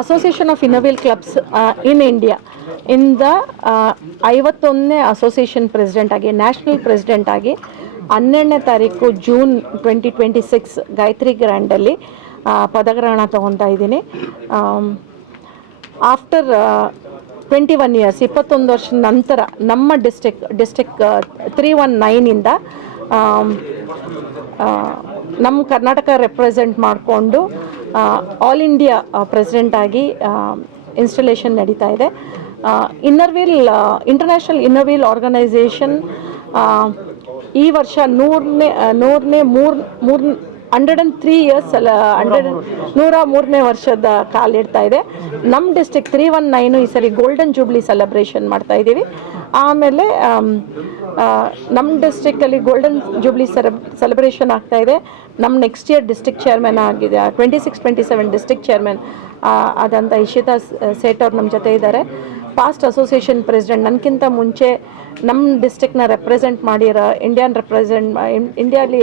Association of Inner Wheel clubs in India ಇಂದ 51ನೇ association president ಆಗಿ, ನ್ಯಾಷನಲ್ ಪ್ರೆಸಿಡೆಂಟ್ ಆಗಿ 12ನೇ ತಾರೀಕು ಜೂನ್ 2026 ಗಾಯತ್ರಿ ಗ್ರ್ಯಾಂಡಲ್ಲಿ ಪದಗ್ರಹಣ ತೊಗೊತಾ ಇದ್ದೀನಿ. ಆಫ್ಟರ್ 21 ಇಯರ್ಸ್, 21 ವರ್ಷದ ನಂತರ ನಮ್ಮ ಡಿಸ್ಟಿಕ್ 319ಇಂದ ನಮ್ಮ ಕರ್ನಾಟಕ ರೆಪ್ರೆಸೆಂಟ್ ಮಾಡಿಕೊಂಡು ಆಲ್ ಇಂಡಿಯಾ ಪ್ರೆಸಿಡೆಂಟ್ ಆಗಿ ಇನ್ಸ್ಟಾಲೇಷನ್ ನಡೀತಾ ಇದೆ. ಇಂಟರ್ನ್ಯಾಷನಲ್ ಇನ್ನೋವೇಲ್ ಆರ್ಗನೈಸೇಷನ್ ಈ ವರ್ಷ 103 ಇಯರ್ಸ್ 103ನೇ ವರ್ಷದ ಕಾಲಿಡ್ತಾ ಇದೆ. ನಮ್ಮ ಡಿಸ್ಟಿಕ್ 319 ಈ ಸರಿ ಗೋಲ್ಡನ್ ಜೂಬ್ಲಿ ಸೆಲೆಬ್ರೇಷನ್ ಮಾಡ್ತಾ ಇದ್ದೀವಿ. ಆಮೇಲೆ ನಮ್ಮ ಡಿಸ್ಟಿಕ್ಕಲ್ಲಿ ಗೋಲ್ಡನ್ ಜೂಬ್ಲಿ ಸೆಲೆಬ್ರೇಷನ್ ಆಗ್ತಾ ಇದೆ. ನಮ್ಮ ನೆಕ್ಸ್ಟ್ ಇಯರ್ ಡಿಸ್ಟಿಕ್ ಚೇರ್ಮನ್ ಆಗಿದೆ, 26-27 ಡಿಸ್ಟಿಕ್ ಚೇರ್ಮನ್ ಆದಂಥ ಇಶಿತಾ ಸೇಠ್ ಅವ್ರು ನಮ್ಮ ಜೊತೆ ಇದ್ದಾರೆ. ಪಾಸ್ಟ್ ಅಸೋಸಿಯೇಷನ್ ಪ್ರೆಸಿಡೆಂಟ್, ನನಗಿಂತ ಮುಂಚೆ ನಮ್ಮ ಡಿಸ್ಟಿಕ್ನ ರೆಪ್ರೆಸೆಂಟ್ ಮಾಡಿರೋ ಇಂಡಿಯಾಲಿ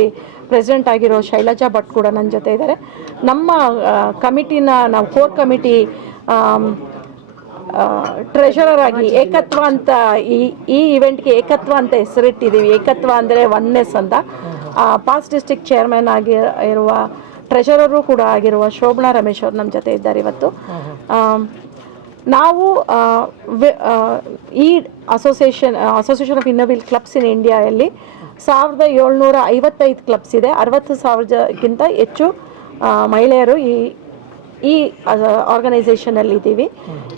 ಪ್ರೆಸಿಡೆಂಟ್ ಆಗಿರೋ ಶೈಲಜಾ ಭಟ್ ಕೂಡ ನನ್ನ ಜೊತೆ ಇದ್ದಾರೆ. ನಮ್ಮ ಕಮಿಟಿನ ನಾವು ಕೋರ್ ಕಮಿಟಿ ಟ್ರೆಷರರ್ ಆಗಿ ಏಕತ್ವ ಅಂತ ಈ ಇವೆಂಟ್ಗೆ ಏಕತ್ವ ಅಂತ ಹೆಸರಿಟ್ಟಿದ್ದೀವಿ. ಏಕತ್ವ ಅಂದರೆ ಒನ್ನೆಸ್ ಅಂತ. ಪಾಸ್ಟ್ ಡಿಸ್ಟಿಕ್ ಚೇರ್ಮನ್ ಇರುವ ಟ್ರೆಷರರು ಕೂಡ ಆಗಿರುವ ಶೋಭನಾ ರಮೇಶ್ ಅವರು ನಮ್ಮ ಜೊತೆ ಇದ್ದಾರೆ ಇವತ್ತು. ನಾವು ಈ ಅಸೋಸಿಯೇಷನ್ ಆಫ್ ಇನ್ನೋವೇಲ್ ಕ್ಲಬ್ಸ್ ಇನ್ ಇಂಡಿಯಾದಲ್ಲಿ 1755 ಕ್ಲಬ್ಸ್ ಇದೆ. 60,000ಕ್ಕಿಂತ ಹೆಚ್ಚು ಮಹಿಳೆಯರು ಈ ಆರ್ಗನೈಸೇಷನಲ್ಲಿ ಇದ್ದೀವಿ.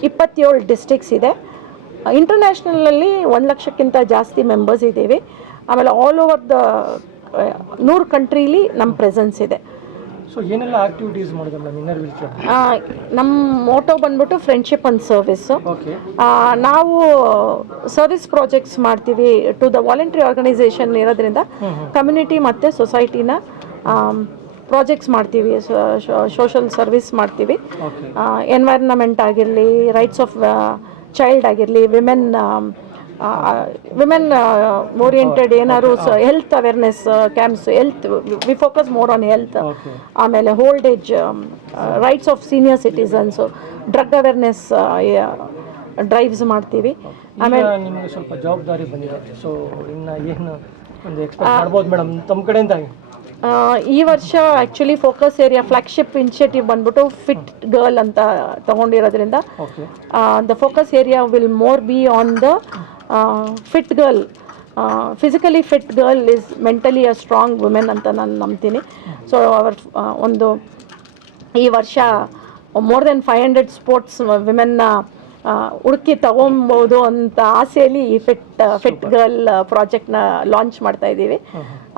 27 ಡಿಸ್ಟಿಕ್ಸ್ ಇದೆ. ಇಂಟರ್ನ್ಯಾಷನಲಲ್ಲಿ 1 ಲಕ್ಷಕ್ಕಿಂತ ಜಾಸ್ತಿ ಮೆಂಬರ್ಸ್ ಇದ್ದೀವಿ. ಆಮೇಲೆ ಆಲ್ ಓವರ್ 100 ಕಂಟ್ರೀಲಿ ನಮ್ಮ ಪ್ರೆಸೆನ್ಸ್ ಇದೆ. ಸೊ ಏನೆಲ್ಲ ಆಕ್ಟಿವಿಟೀಸ್ ಮಾಡಿದ್ರೆ ನಮ್ಮ ಇನ್ನೋವೇಲ್ ಕ್ಲಬ್? ನಮ್ಮ ಮೋಟೋ ಬಂದ್ಬಿಟ್ಟು ಫ್ರೆಂಡ್ಶಿಪ್ ಆ್ಯಂಡ್ ಸರ್ವಿಸ್ಸು. ನಾವು ಸರ್ವಿಸ್ ಪ್ರಾಜೆಕ್ಟ್ಸ್ ಮಾಡ್ತೀವಿ ಟು ದ ವಾಲಂಟ್ರಿ ಆರ್ಗನೈಸೇಷನ್ ಇರೋದ್ರಿಂದ ಕಮ್ಯುನಿಟಿ ಮತ್ತು ಸೊಸೈಟಿನ ಪ್ರಾಜೆಕ್ಟ್ಸ್ ಮಾಡ್ತೀವಿ, ಸೋಷಲ್ ಸರ್ವಿಸ್ ಮಾಡ್ತೀವಿ. ಎನ್ವೈರ್ನಮೆಂಟ್ ಆಗಿರಲಿ, ರೈಟ್ಸ್ ಆಫ್ ಚೈಲ್ಡ್ ಆಗಿರಲಿ, ವಿಮೆನ್ ಓರಿಯೆಂಟೆಡ್ ಏನಾದ್ರು health awareness camps, we focus more on health. ಆಮೇಲೆ old age, rights of senior citizens, drug awareness drives ಮಾಡ್ತೀವಿ. ಆಮೇಲೆ ನಿಮಗೆ ಸ್ವಲ್ಪ ಜವಾಬ್ದಾರಿ ಬಂದಿದೆ, ಸೊ ಇನ್ನು ಏನು ಒಂದು ಎಕ್ಸ್ಪೆಕ್ಟ್ ಮಾಡ್ಬೋದು ಮೇಡಮ್ ತಮ್ಮ ಕಡೆಯಿಂದ? ಈ ವರ್ಷ actually focus area flagship initiative ಬಂದ್ಬಿಟ್ಟು ಫಿಟ್ ಗರ್ಲ್ ಅಂತ ತೊಗೊಂಡಿರೋದ್ರಿಂದ the focus area will more be on the fit girl. Physically fit girl is mentally a strong women ಅಂತ ನಾನು ನಂಬ್ತೀನಿ. ಸೊ ಈ ವರ್ಷ ಮೋರ್ ದೆನ್ 500 ಸ್ಪೋರ್ಟ್ಸ್ ವಿಮೆನ್ನ ಹುಡುಕಿ ತಗೊಬೋದು ಅಂತ ಆಸೆಯಲ್ಲಿ ಈ ಫಿಟ್ ಗರ್ಲ್ ಪ್ರಾಜೆಕ್ಟ್ನ ಲಾಂಚ್ ಮಾಡ್ತಾ ಇದ್ದೀವಿ.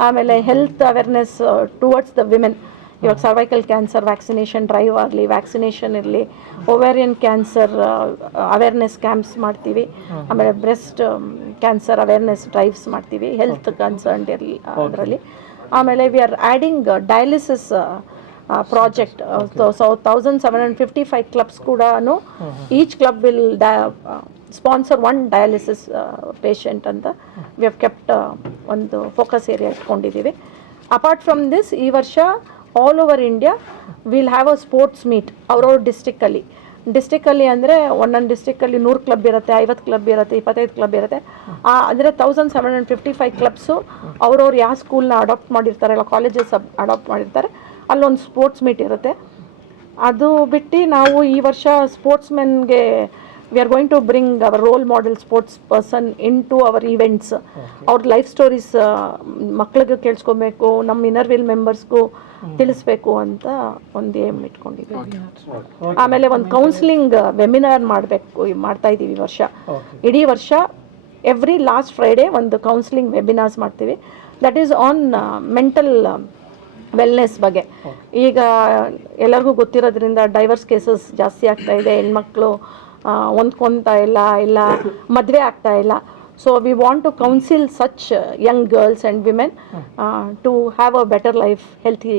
ಆಮೇಲೆ health awareness towards the women. ಇವಾಗ ಸರ್ವೈಕಲ್ ಕ್ಯಾನ್ಸರ್ ವ್ಯಾಕ್ಸಿನೇಷನ್ ಡ್ರೈವ್ ಆಗಲಿ, ವ್ಯಾಕ್ಸಿನೇಷನ್ ಇರಲಿ, ಓವೇರಿಯನ್ ಕ್ಯಾನ್ಸರ್ ಅವೇರ್ನೆಸ್ ಕ್ಯಾಂಪ್ಸ್ ಮಾಡ್ತೀವಿ. ಆಮೇಲೆ ಬ್ರೆಸ್ಟ್ ಕ್ಯಾನ್ಸರ್ ಅವೇರ್ನೆಸ್ ಡ್ರೈವ್ಸ್ ಮಾಡ್ತೀವಿ, ಹೆಲ್ತ್ ಕನ್ಸರ್ನ್ ಇರಲಿ ಅದರಲ್ಲಿ. ಆಮೇಲೆ we are adding dialysis project. So 1755 clubs ಕೂಡ each club will sponsor 1 dialysis patient ಅಂತ ವಿ ಹ್ಯಾವ್ ಕೆಪ್ಟ್ ಒಂದು ಫೋಕಸ್ ಏರಿಯಾ ಇಟ್ಕೊಂಡಿದ್ದೀವಿ. ಅಪಾರ್ಟ್ ಫ್ರಮ್ ದಿಸ್, ಈ ವರ್ಷ all over India will have a sports meet ಅವ್ರವ್ರ ಡಿಸ್ಟಿಕ್ಕಲ್ಲಿ ಅಂದರೆ ಒಂದೊಂದು ಡಿಸ್ಟಿಕ್ಕಲ್ಲಿ 100 ಕ್ಲಬ್ ಇರುತ್ತೆ, 50 ಕ್ಲಬ್ ಇರುತ್ತೆ, 25 ಕ್ಲಬ್ ಇರುತ್ತೆ. ಅಂದರೆ 1755 ಕ್ಲಬ್ಸು ಅವ್ರವ್ರು ಯಾವ ಸ್ಕೂಲ್ನ ಅಡಾಪ್ಟ್ ಮಾಡಿರ್ತಾರೆ, ಇಲ್ಲ ಕಾಲೇಜಸ್ ಅಡಾಪ್ಟ್ ಮಾಡಿರ್ತಾರೆ, ಅಲ್ಲೊಂದು ಸ್ಪೋರ್ಟ್ಸ್ ಮೀಟ್ ಇರುತ್ತೆ. ಅದು ಬಿಟ್ಟು ನಾವು ಈ ವರ್ಷ ಸ್ಪೋರ್ಟ್ಸ್ ಮೆನ್ಗೆ we are going to bring our role model sports person in to our events. ಅವ್ರ ಲೈಫ್ ಸ್ಟೋರೀಸ್ ಮಕ್ಳಿಗೆ ಕೇಳಿಸ್ಕೊಬೇಕು, ನಮ್ಮ ಇನ್ನರ್ವೇಲ್ ಮೆಂಬರ್ಸ್ಗೂ ತಿಳಿಸ್ಬೇಕು ಅಂತ ಒಂದು ಏಮ್ ಇಟ್ಕೊಂಡಿದ್ದೀವಿ. ಆಮೇಲೆ ಒಂದು ಕೌನ್ಸಿಲಿಂಗ್ ವೆಬಿನಾರ್ ಮಾಡ್ತಾ ಇದ್ದೀವಿ ಈ ವರ್ಷ. ಇಡೀ ವರ್ಷ ಎವ್ರಿ ಲಾಸ್ಟ್ ಫ್ರೈಡೇ ಒಂದು ಕೌನ್ಸಿಲಿಂಗ್ ವೆಬಿನಾರ್ಸ್ ಮಾಡ್ತೀವಿ. That is on mental wellness ಬಗ್ಗೆ. ಈಗ ಎಲ್ಲರಿಗೂ ಗೊತ್ತಿರೋದ್ರಿಂದ ಡೈವರ್ಸ್ ಕೇಸಸ್ ಜಾಸ್ತಿ ಆಗ್ತಾ ಇದೆ, ಹೆಣ್ಮಕ್ಳು ಹೊಂದ್ಕೊತಾ ಇಲ್ಲ ಮದುವೆ ಆಗ್ತಾ ಇಲ್ಲ. So we want to counsel such young girls and women to have a better life, healthy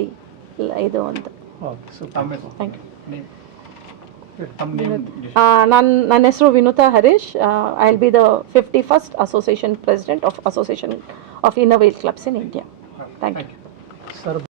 ಇದು ಅಂತ. Thank you. ನನ್ನ ಹೆಸರು Vinutha Harish. I will be the 51st association president of association of Inner Wheel clubs in India. Thank you.